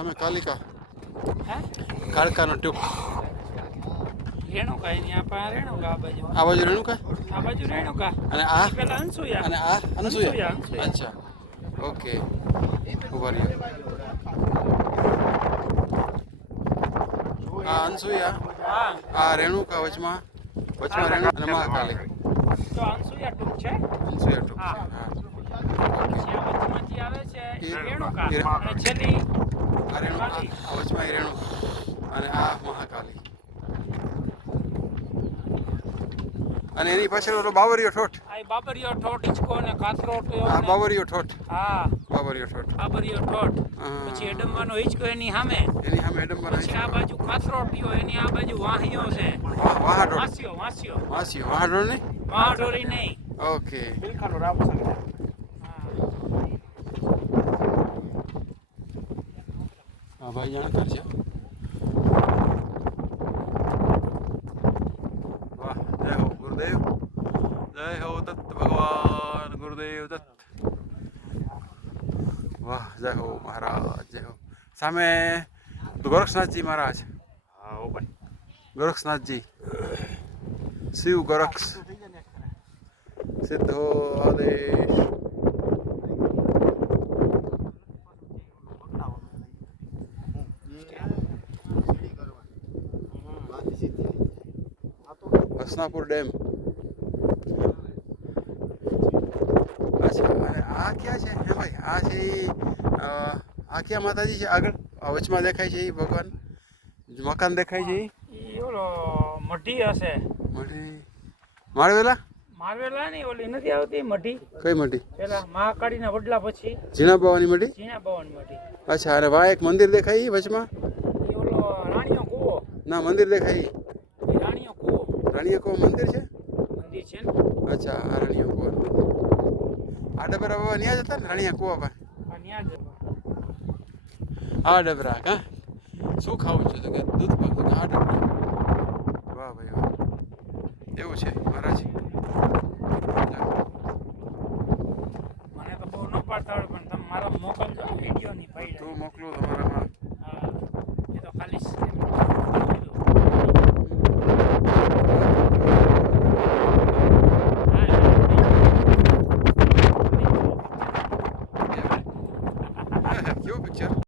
સામે કાલિકા હે કાળકાનો ટ્યુબ રેણુકા એની આ રેણુકા આ બાજુ રેણુકા આ બાજુ રેણુકા અને આ પેલા અંસુયા અને આ અનસુયા અંસુયા. અચ્છા ઓકે ઉભા રહ્યો આ અનસુયા હા આ રેણુકા વચમાં રેણુકા અને મહાકાલી તો અંસુયા ટૂંક છે અનસુયા ટ્યુબ હા. હા પછી આ વચમાંથી આવે છે એ રેણુકા એ અને છેલ્લી આ રેણુકા આ વચમાં એ રેણુકા અને આ મહાકાલી અને એની પાછળ ઓલો બાવરીયો ઠોઠ આ બાબરીયો ઠોઠ હિંચકો અને કાતરોટ આ બાવરીયો ઠોઠ હા બાવરીયો ઠોઠ બાબરીયો ઠોઠ હા. પછી એડમવાનો હિંચકો એની સામે એની સામે એડમ્બર પછી આ બાજુ કાતરોટીયો એની આ બાજુ વાહિયો છે વાહાડોળ વાંસ્યો વાંસ્યો વાહાડોળ નહીં વાહઢોરી નહીં ઓકે બિલખાનો રામ સંગીત હા ભાઈ જાણકાર છે વાહ જય હો ગુરુદેવ જય હો દત્ત ભગવાન ગુરુદેવ દત્ત વાહ જય હો મહારાજ જય હો સામે ગોરક્ષનાથજી મહારાજ ગોરક્ષનાથજી શિવ ગોરક્ષ સિદ્ધો આદેશ હસનાપુર ડેમ અચ્છા અને આ ક્યાં છે હે ભાઈ આ છે આ ક્યાં માતાજી છે આગળ આ વચમાં દેખાય છે એ ભગવાન મકાન દેખાય છે ઈ ઓલો મઢી હશે મઢી માળવેલા મારવેલા ની ઓલી નથી આવતી મઢી કઈ મઢી પેલા મહાકાળીના વડલા પછી ઝીણા બાવાની મઢી ઝીણા ભવન મઢી અચ્છા અને વાહ એક મંદિર દેખાય ઈ વચમાં ઈ ઓલો રાણીઓ કૂવો ના મંદિર દેખાય ઈ. ઈ રાણીઓ કૂવો રાણીયા કો મંદિર છે મંદિર છે ને અચ્છા આ રાણીયા કુવા આ ડબરા બાબા ન્યા જ હતા ને રાણીયા કુવા પાસે આ ન્યા જ આ ડબરા કા શું ખાવું છે તો કે દૂધ પાક તો કે આ ડબરા વાહ ભાઈ વાહ એવું છે મહારાજ મને તો બહુ ન પાડતા આવડે પણ તમે મારા મોકલજો વિડીયો ની તું પૈડા મોકલો